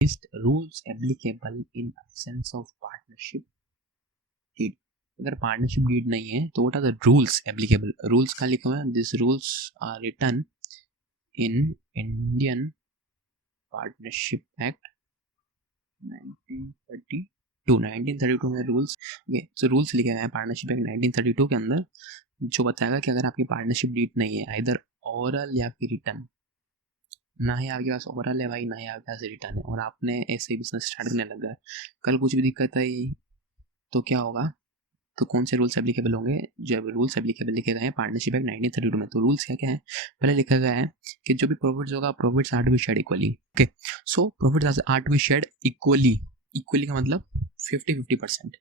list rules applicable in absence of partnership deed. अगर partnership deed नहीं है तो what are the rules applicable. Rules का लिखा हुआ है, this rules are written in Indian partnership act 1932 में रूल्स. ओके, सो रूल्स लिखे गए हैं पार्टनरशिप एक्ट 1932 के अंदर, जो बताएगा कि अगर आपकी पार्टनरशिप डीड नहीं है, इधर ओरल या फिर रिटर्न, ना ही आपके पास ओवरऑल है भाई, ना ही आपके पास रिटर्न है, और आपने ऐसे ही बिजनेस स्टार्ट करने लग गए, कल कुछ भी दिक्कत आई तो क्या होगा. तो कौन से रूल्स एप्लीकेबल होंगे. जब रूल्स एप्लीकेबल लिखे गए हैं पार्टनरशिप एक्ट 1932 में, तो रूल्स क्या क्या है. पहले लिखा गया है कि जो भी प्रॉफिट्स होगा, profits are to be shared equally. Okay, so profits are to be shared equally. Equally का मतलब 50-50%,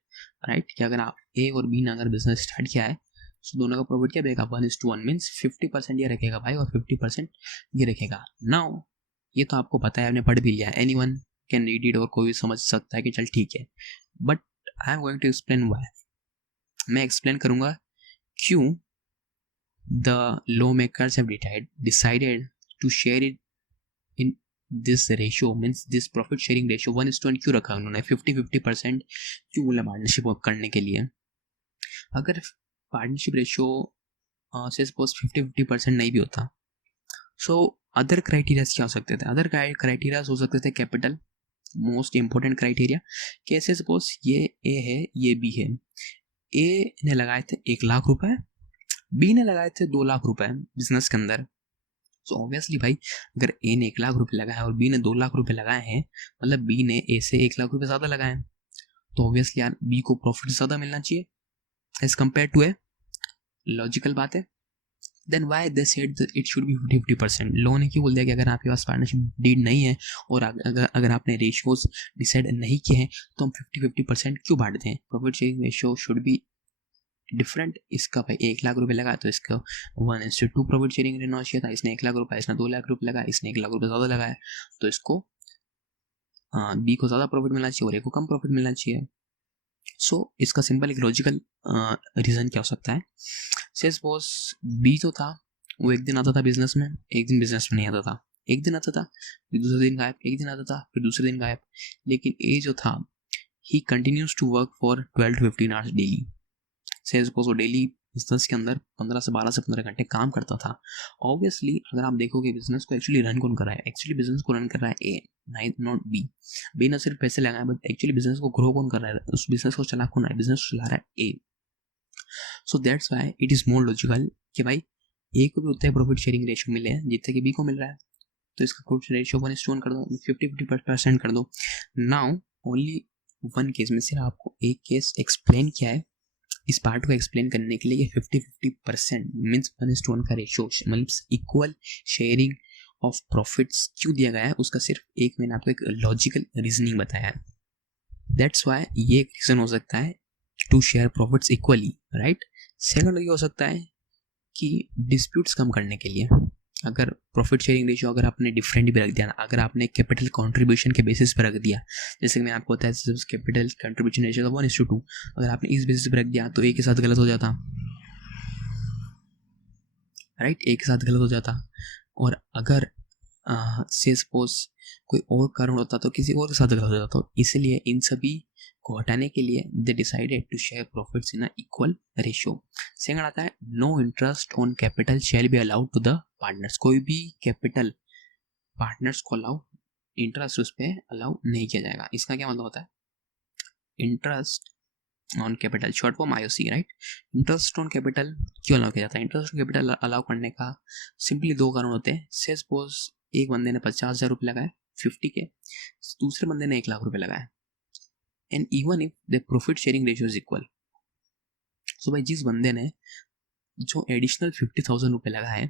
राइट. कि अगर आप ए और बी ने अगर बिजनेस स्टार्ट किया है, तो दोनों का प्रॉफिट क्या देगा, 1:1 मीन्स 50% ये रखेगा भाई और 50% ये रखेगा. नाउ ये तो आपको पता है, आपने पढ़ भी लिया है, एनीवन कैन रीड इट, और कोई भी समझ सकता है कि चल ठीक है. But I am going to explain why. मैं एक्सप्लेन करूंगा क्यों the law makers have decided to share it in this ratio, means this profit sharing ratio 1:1 क्यों रखा उन्होंने, 50-50% क्यों बोला पार्टनरशिप करने के लिए. अगर पार्टनरशिप रेशियो से सपोज 50-50% नहीं भी होता, सो अदर क्राइटेरियाज क्या हो सकते थे. अदर क्राइटेरियाज हो सकते थे कैपिटल, मोस्ट इंपॉर्टेंट क्राइटेरिया. कैसे, सपोज ये ए है, ये बी है, ए ने लगाए थे 1,00,000 रुपए, बी ने लगाए थे 2,00,000 रुपए बिजनेस के अंदर. सो ऑब्वियसली भाई, अगर ए ने 1,00,000 रुपए लगाया और बी ने 2,00,000 रुपए लगाए हैं, मतलब बी ने ए से 1,00,000 रुपए ज्यादा लगाए हैं, तो ऑब्वियसली यार बी को प्रॉफिट ज्यादा मिलना चाहिए as compare to A. Logical बात है. Then why they said it should be 50-50%. लोगों ने क्यों बोल दिया कि अगर आपके पास पार्टनरशिप डीड नहीं है और अगर आपने रेशियोज डिसाइड नहीं किए हैं, तो हम 50-50% क्यों बांट दें. Profit sharing ratio should be different. इसका भाई 1,00,000 रुपए लगा तो इसका 1:2 प्रॉफिट शेयरिंग रहना चाहिए था. इसने 1,00,000 रुपए, इसने 2,00,000 रुपए लगाया, इसने 1,00,000 रुपए ज्यादा लगाया, तो इसको बी को ज्यादा प्रॉफिट मिलना चाहिए और ए को कम प्रॉफिट मिलना चाहिए. सो इसका सिंपल एक लॉजिकल रीजन क्या हो सकता है. से सपोज बी जो था वो एक दिन आता था बिजनेस में, एक दिन बिजनेस में नहीं आता था. एक दिन आता था, फिर दूसरे दिन गायब, एक दिन आता था, फिर दूसरे दिन गायब. लेकिन ए जो था, he continues to work for 12-15 hours daily. Say suppose वो डेली बिजनेस के अंदर 12 से 15 घंटे काम करता था. ऑब्वियसली अगर आप देखोगे बिजनेस को एक्चुअली रन कौन कर रहा है, एक्चुअली बिजनेस को रन कर रहा है ए, नॉट बी. बी ने सिर्फ पैसे लगाए, बट एक्चुअली बिजनेस को ग्रो कौन कर रहा है, उस बिजनेस को चला कौन रहा है, बिजनेस चला रहा है ए. So that's why it is more logical कि भाई ए को भी उतना प्रॉफिट शेयरिंग रेशियो मिले जितने कि बी को मिल रहा है, तो इसका प्रॉफिट रेशियो 1:1 कर दो, 50-50% कर दो. नाउ ओनली वन केस में सिर्फ आपको एक केस एक्सप्लेन किया है. इस पार्ट को एक्सप्लेन करने के लिए 50-50% मीन्स 1:1 का ratio, means equal sharing of profits क्यों दिया गया है, उसका सिर्फ एक मैंने आपको एक लॉजिकल रीजनिंग बताया है. दैट्स वाई ये एक रीजन हो सकता है to share profits equally, right. Second ये हो सकता है कि डिस्प्यूट्स कम करने के लिए. अगर प्रॉफिट शेयरिंग रेशियो अगर आपने डिफरेंट भी रख दिया ना, अगर आपने कैपिटल कंट्रीब्यूशन के बेसिस पर रख दिया, जैसे कि मैं आपको बताया कैपिटल कंट्रीब्यूशन रेशियो 1:2, अगर आपने इस बेसिस पर रख दिया तो एक के साथ गलत हो जाता, राइट, एक के साथ गलत हो जाता. और अगर से सपोज कोई और कारण होता तो किसी और के साथ गलत हो जाता. तो इसलिए इन सभी को हटाने के लिए they decided to share profits in a equal ratio. Second आता है no interest on capital shall be allowed to the partners. कोई भी कैपिटल पार्टनर्स को अलाउ, इंटरेस्ट उस पर अलाउ नहीं किया जाएगा. इसका क्या मतलब होता है, interest on capital, short form IOC, right. Interest on capital क्यों अलाउ किया जाता है. इंटरेस्ट ऑन कैपिटल अलाउ करने का सिंपली दो कारण होते हैं. से सपोज एक बंदे ने 50,000 रुपये लगाए 50 के, दूसरे बंदे ने 1,00,000 रुपये लगाए, and even if the profit sharing ratio is equal. So भाई जिस बंदे ने जो एडिशनल 50,000 रुपये लगाए,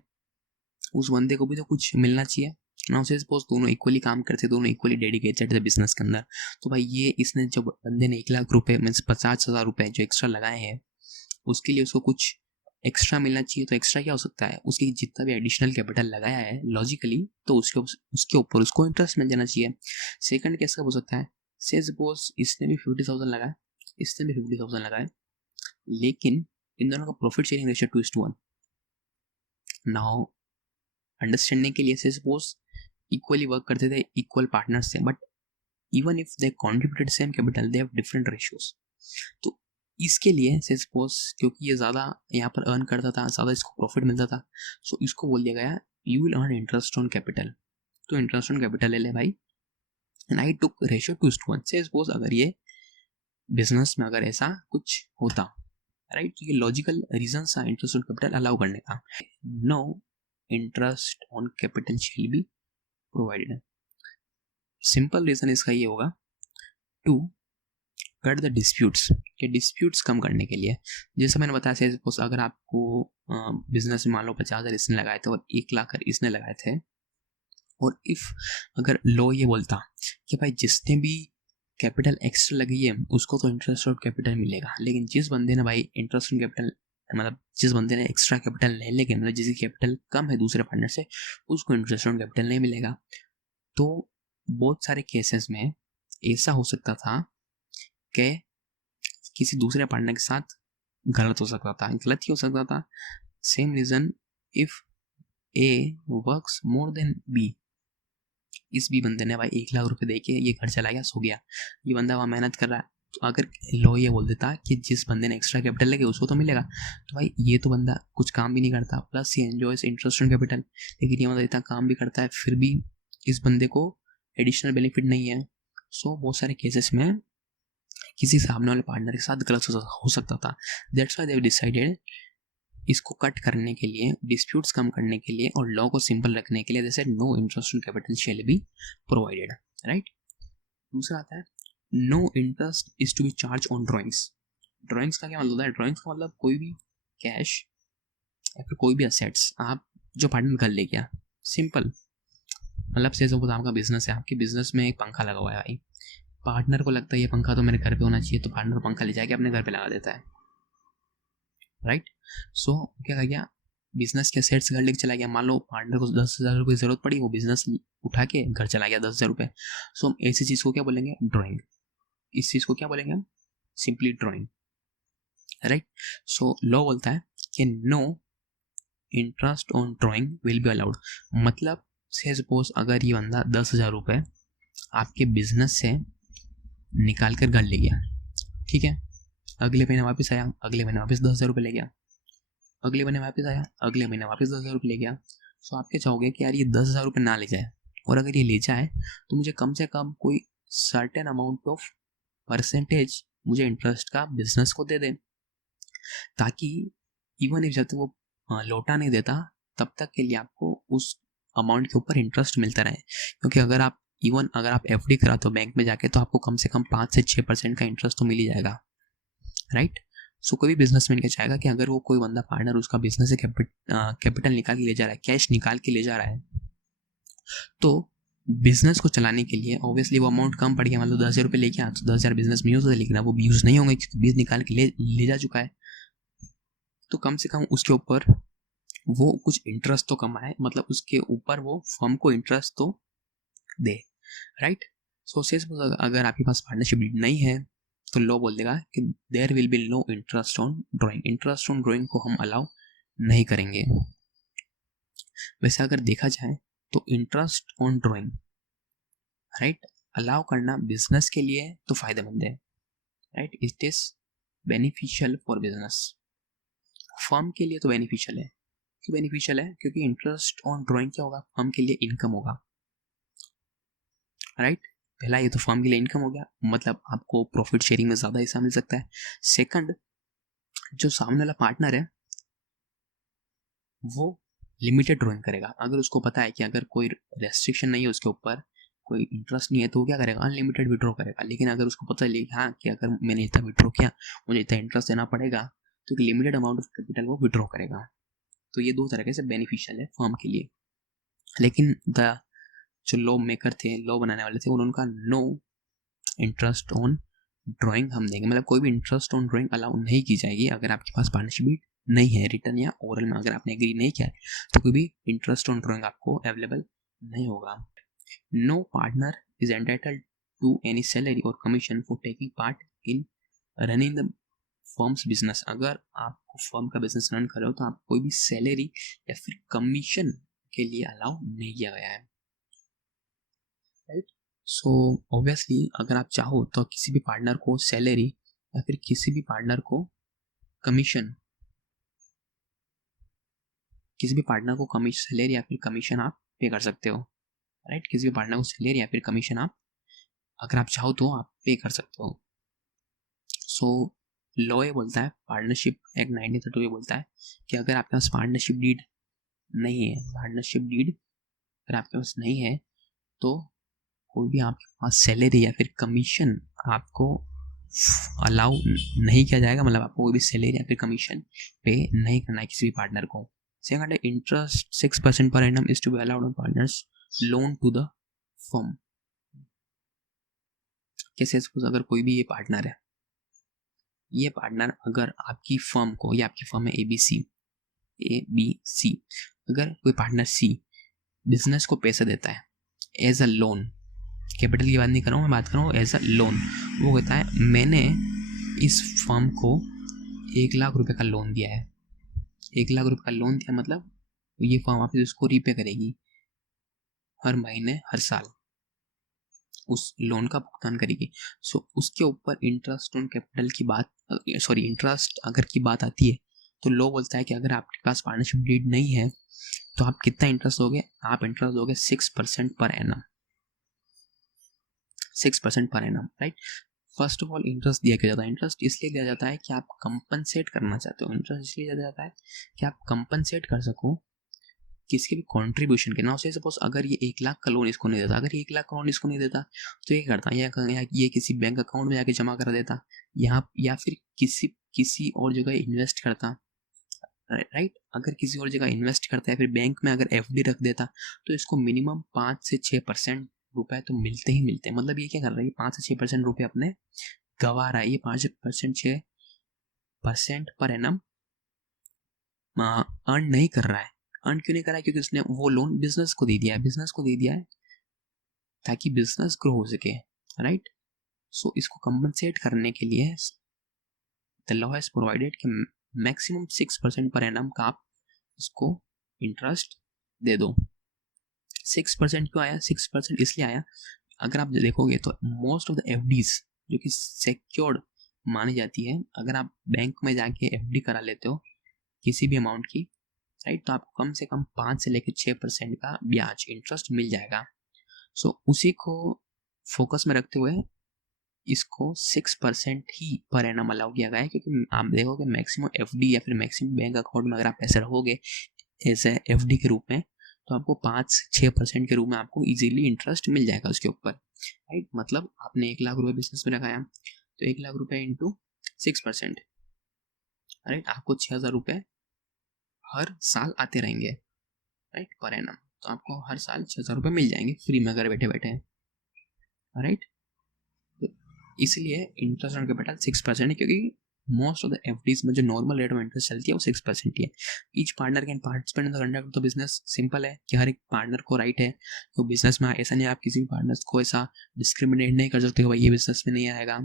उस बंदे को भी तो कुछ मिलना चाहिए ना. से सपोज दोनों इक्वली काम करते, दोनों इक्वली डेडिकेटेड थे बिजनेस के अंदर, तो भाई ये इसने जब बंदे ने 1,00,000 रुपये मीन्स 50,000 रुपये जो एक्स्ट्रा लगाए हैं, उसके लिए उसको कुछ एक्स्ट्रा मिलना चाहिए. तो एक्स्ट्रा क्या हो सकता है, उसकी जितना भी एडिशनल कैपिटल लगाया है लॉजिकली, तो उसके ऊपर उसको इंटरेस्ट मिल जाना चाहिए. सेकंड केस कब हो सकता है, से सपोज इसने भी 50,000 लगाया, इसने भी 50,000 लगाए, लेकिन इन दोनों का profit sharing ratio 2:1. Now understanding के लिए से सपोज इक्वली वर्क करते थे, इक्वल पार्टनर्स थे, but even if they contributed same capital they have different ratios. तो इसके लिए से सपोज क्योंकि ये ज़्यादा यहाँ पर अर्न करता था, ज़्यादा इसको प्रॉफिट मिलता था, सो इसको बोल दिया गया you will earn interest on capital. तो इंटरेस्ट ऑन कैपिटल ले ले भाई, एंड आई टुक रेशियो 2:1। से सपोज अगर ये बिजनेस में अगर ऐसा कुछ होता, राइट, ये लॉजिकल रीजन था इंटरेस्ट ऑन कैपिटल अलाउ करने का। No interest on capital shall be provided. Simple reason इसका ये होगा टू कट द डिस्प्यूट्स, के डिस्प्यूट्स कम करने के लिए। जैसे मैंने बताया से सपोज अगर आपको बिजनेस में मान लो 50,000 इसने लगाए थे और 1 लाख इसने लगाए थे, और इफ अगर लॉ ये बोलता कि भाई जिसने भी कैपिटल एक्स्ट्रा लगी है उसको तो इंटरेस्ट ऑन कैपिटल मिलेगा, लेकिन जिस बंदे ने भाई इंटरेस्ट ऑन कैपिटल मतलब जिस बंदे ने एक्स्ट्रा कैपिटल नहीं लेके मतलब जिसकी कैपिटल कम है दूसरे पार्टनर से, उसको इंटरेस्ट ऑन कैपिटल नहीं मिलेगा। तो बहुत सारे केसेस में ऐसा हो सकता था कि किसी दूसरे पार्टनर के साथ गलत हो सकता था, गलत ही हो सकता था। Same reason if A works more than B, इस बी बंदे ने भाई 1 लाख रुपए दे के ये घर चला गया, सो गया, ये बंदा वहाँ मेहनत कर रहा है, तो अगर लो ये बोल देता कि जिस बंदे ने एक्स्ट्रा कैपिटल लगे उसको तो मिलेगा, तो भाई ये तो बंदा कुछ काम भी नहीं करता plus he enjoys interest on capital, लेकिन ये बंदा इतना काम भी करता है फिर भी इस बंदे को एडिशनल बेनिफिट नहीं है। सो बहुत सारे केसेस में किसी सामने वाले पार्टनर के साथ गलत हो सकता था। दैट्स व्हाई दे डिसाइडेड इसको कट करने के लिए, डिस्प्यूट्स कम करने के लिए और लॉ को सिंपल रखने के लिए जैसे no interest on capital shall be provided, right. दूसरा आता है no interest is to be charge on drawings. Drawings का क्या मतलब होता है? ड्राइंग्स का मतलब कोई भी कैश या फिर कोई भी असेट्स आप जो पार्टनर घर ले गया, सिंपल मतलब से सपोज आपका बिजनेस है, आपके बिजनेस में एक पंखा लगा हुआ है भाई, पार्टनर को लगता है ये पंखा तो मेरे घर पे होना चाहिए, तो पार्टनर पंखा ले जाके अपने घर पे लगा देता है, राइट। सो क्या कर गया, बिजनेस के सेट्स घर लेके चला गया, मान लो पार्टनर को 10,000 रुपये की जरूरत पड़ी, वो बिजनेस उठा के घर चला गया 10,000 रुपये। सो हम ऐसी चीज़ को क्या बोलेंगे? ड्राइंग। इस चीज़ को क्या बोलेंगे हम? Simply drawing, right. So law बोलता है कि no interest on drawing will be allowed. मतलब से सपोज अगर ये बंदा 10,000 रुपये आपके बिजनेस से निकाल कर घर ले गया, ठीक है, अगले महीने वापस आया, अगले महीने वापस 10,000 रुपये ले गया, अगले महीने वापस आया, अगले महीने वापस 10,000 रुपये ले गया। सो आप क्या चाहोगे कि यार ये 10,000 रुपये ना ले जाए, और अगर ये ले जाए तो मुझे कम से कम कोई सर्टेन अमाउंट ऑफ परसेंटेज मुझे इंटरेस्ट का बिजनेस को दे दे, ताकि इवन इफ जब तक वो लौटा नहीं देता तब तक के लिए आपको उस अमाउंट के ऊपर इंटरेस्ट मिलता रहे। क्योंकि अगर आप एफडी कराते हो बैंक में जाके तो आपको कम से कम 5 से 6% का इंटरेस्ट तो मिल ही जाएगा, राइट। सो कोई भी बिजनेसमैन क्या चाहेगा कि अगर वो कोई बंदा पार्टनर उसका बिजनेस से कैपिटल निकाल के ले जा रहा है, कैश निकाल के ले जा रहा है, तो बिजनेस को चलाने के लिए ऑब्वियसली वो अमाउंट कम पड़ गया, मतलब 10,000 रुपये लेके आया तो 10,000 बिजनेस में यूज होता है, लेकिन अब वो यूज नहीं होंगे क्योंकि बीज निकाल के ले जा चुका है। तो कम से कम उसके ऊपर वो कुछ इंटरेस्ट तो कमाए, मतलब उसके ऊपर वो फर्म को इंटरेस्ट तो दे, राइट। सो से अगर आपके पास पार्टनरशिप नहीं है तो लॉ बोल देगा कि there will be no interest on drawing. Interest on drawing को हम अलाउ नहीं करेंगे। वैसे अगर देखा जाए तो interest on drawing, right, allow करना बिजनेस के लिए तो फायदेमंद है, right, it is beneficial for business. Firm के लिए तो बेनिफिशियल है। क्यों बेनिफिशियल है? क्योंकि इंटरेस्ट ऑन ड्राइंग क्या होगा? फर्म के लिए इनकम होगा, राइट। पहला ये तो फर्म के लिए इनकम हो गया, मतलब आपको प्रॉफिट शेयरिंग में ज़्यादा हिस्सा मिल सकता है। सेकंड, जो सामने वाला पार्टनर है वो लिमिटेड ड्राइंग करेगा। अगर उसको पता है कि अगर कोई रेस्ट्रिक्शन नहीं है उसके ऊपर, कोई इंटरेस्ट नहीं है, तो वो क्या करेगा? अनलिमिटेड विड्रॉ करेगा। लेकिन अगर उसको पता है हाँ कि अगर मैंने इतना विड्रॉ किया मुझे इतना इंटरेस्ट देना पड़ेगा, तो लिमिटेड अमाउंट ऑफ कैपिटल वो विड्रॉ करेगा। तो ये दो तरीके से बेनिफिशियल है फर्म के लिए। लेकिन जो लॉ मेकर थे, लॉ बनाने वाले थे, उनका नो इंटरेस्ट ऑन ड्राइंग हम देंगे, मतलब कोई भी इंटरेस्ट ऑन ड्राइंग अलाउ नहीं की जाएगी अगर आपके पास पार्टनरशिप नहीं है, रिटर्न या ओरल में अगर आपने एग्री नहीं किया है तो कोई भी इंटरेस्ट ऑन ड्राइंग आपको अवेलेबल नहीं होगा। No partner is entitled to any salary और commission for taking part in running the firm's business. अगर आपको फर्म का बिजनेस रन कर रहे हो तो आप कोई भी सैलरी या फिर कमीशन के लिए अलाउ नहीं किया गया है, राइट। सो ऑब्वियसली अगर आप चाहो तो किसी भी पार्टनर को सैलरी या फिर किसी भी पार्टनर को कमीशन, किसी भी पार्टनर को सैलरी या फिर कमीशन आप पे कर सकते हो, राइट। किसी भी पार्टनर को सैलरी या फिर कमीशन आप अगर आप चाहो तो आप पे कर सकते हो। सो लॉ ये बोलता है, पार्टनरशिप एक्ट 1932 ये बोलता है कि अगर आपके पास पार्टनरशिप डीड नहीं है, पार्टनरशिप डीड अगर आपके पास नहीं है तो कोई भी आपके पास सैलरी या फिर कमीशन आपको अलाउ नहीं किया जाएगा, मतलब आपको कोई भी सैलरी या फिर कमीशन पे नहीं करना है किसी भी पार्टनर को। सेकंड है इंटरेस्ट 6% पर annum is to be allowed on partners loan to the firm. कैसे, सपोज अगर कोई भी ये पार्टनर है, ये पार्टनर अगर आपकी फर्म को, या आपकी फर्म है ABC, अगर कोई पार्टनर सी बिजनेस को पैसा देता है एज अ लोन, कैपिटल की बात नहीं कर रहा हूँ मैं, बात कर रहा हूँ एज अ लोन, वो कहता है मैंने इस फर्म को 1 लाख रुपए का लोन दिया है, 1 लाख रुपए का लोन दिया मतलब ये फर्म आप इसको रीपे करेगी हर महीने हर साल, उस लोन का भुगतान करेगी। सो उसके ऊपर इंटरेस्ट ऑन कैपिटल की बात, सॉरी इंटरेस्ट अगर की बात आती है तो लॉ बोलता है कि अगर आपके पास पार्टनरशिप डीड नहीं है तो आप कितना इंटरेस्ट दोगे, आप इंटरेस्ट दोगे 6% पर एनम, 6% पर annum, right. First of all interest दिया क्यों जाता है? इंटरेस्ट इसलिए दिया जाता है कि आप कंपनसेट करना चाहते हो, इंटरेस्ट इसलिए दिया जाता है कि आप कंपनसेट कर सको किसके भी कंट्रीब्यूशन के। नाउ से सपोज अगर ये 1 लाख का लोन इसको नहीं देता, अगर ये 1 लाख का लोन इसको नहीं देता तो ये करता ये किसी बैंक अकाउंट में जाके जमा कर देता, यहाँ या फिर किसी किसी और जगह इन्वेस्ट करता, राइट। अगर किसी और जगह इन्वेस्ट करता है फिर बैंक में अगर FD रख देता तो इसको मिनिमम 5 से 6% रुपए तो मिलते ही मिलते हैं। मतलब ये क्या कर रहा है, 5 से 6% रुपए अपने गवा रहा है, ये 5% 6% पर एनम अर्न नहीं कर रहा है। अर्न क्यों नहीं कर रहा है? क्योंकि उसने वो लोन बिजनेस को दे दिया है, बिजनेस को दे दिया है ताकि बिजनेस ग्रो हो सके, राइट। सो इसको कंपनसेट करने के लिए द लॉ हैज प्रोवाइडेड कि मैक्सिमम 6% पर एनम का आप इसको इंटरेस्ट दे दो। 6% क्यों आया? 6% इसलिए आया, अगर आप देखोगे तो मोस्ट ऑफ द FDs जो कि सिक्योर्ड मानी जाती है, अगर आप बैंक में जाके FD करा लेते हो किसी भी अमाउंट की, राइट, तो आपको कम से कम 5 से लेकर 6% का ब्याज इंटरेस्ट मिल जाएगा। सो उसी को फोकस में रखते हुए इसको 6% ही पर एनम अलाउ किया गया है, क्योंकि आप देखोगे मैक्सिमम FD या फिर मैक्सिमम बैंक अकाउंट में अगर आप पैसे रखोगे ऐसे FD के रूप में तो आपको 5-6% के रूप में आपको इजीली इंटरेस्ट मिल जाएगा उसके ऊपर, राइट। मतलब आपने 1 लाख रुपए बिजनेस में लगाया तो 1 लाख रुपए इंटू 6%, राइट, आपको 6,000 रुपए हर साल आते रहेंगे, राइट, पर एनम। तो आपको हर साल 6,000 रुपए मिल जाएंगे फ्री में घर बैठे बैठे, राइट। तो इसलिए इंटरेस्ट ऑन कैपिटल 6% है, क्योंकि मोस्ट ऑफ द FDs में जो नॉर्मल रेट ऑफ इंटरेस्ट चलती है वो 6% ही है। Each partner can participate in the conduct of the business. Simple है कि हर एक पार्टनर को राइट है तो बिजनेस में, ऐसा नहीं आप किसी भी पार्टनर्स को ऐसा डिस्क्रिमिनेट नहीं कर सकते कि भाई ये बिजनेस में नहीं आएगा,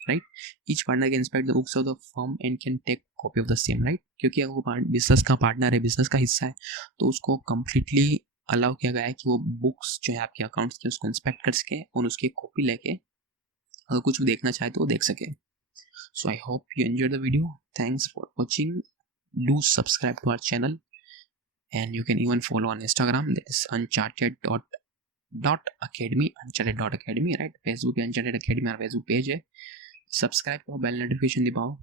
right. Each partner can inspect the books of the firm and can take copy of the same, right. क्योंकि अगर वो बिजनेस का पार्टनर है, बिजनेस का हिस्सा है, तो उसको कंप्लीटली अलाउ किया गया है कि वो बुक्स जो है आपके अकाउंट्स की उसको इंस्पेक्ट कर सके और उसकी कॉपी लेके अगर कुछ भी देखना चाहे तो वो देख सके। So I hope you enjoyed the video. Thanks for watching. Do subscribe to our channel and you can even follow on Instagram. That is uncharted.academy, uncharted.academy, right? Facebook uncharted academy और Facebook पेज है। Subscribe करो, bell notification दबाओ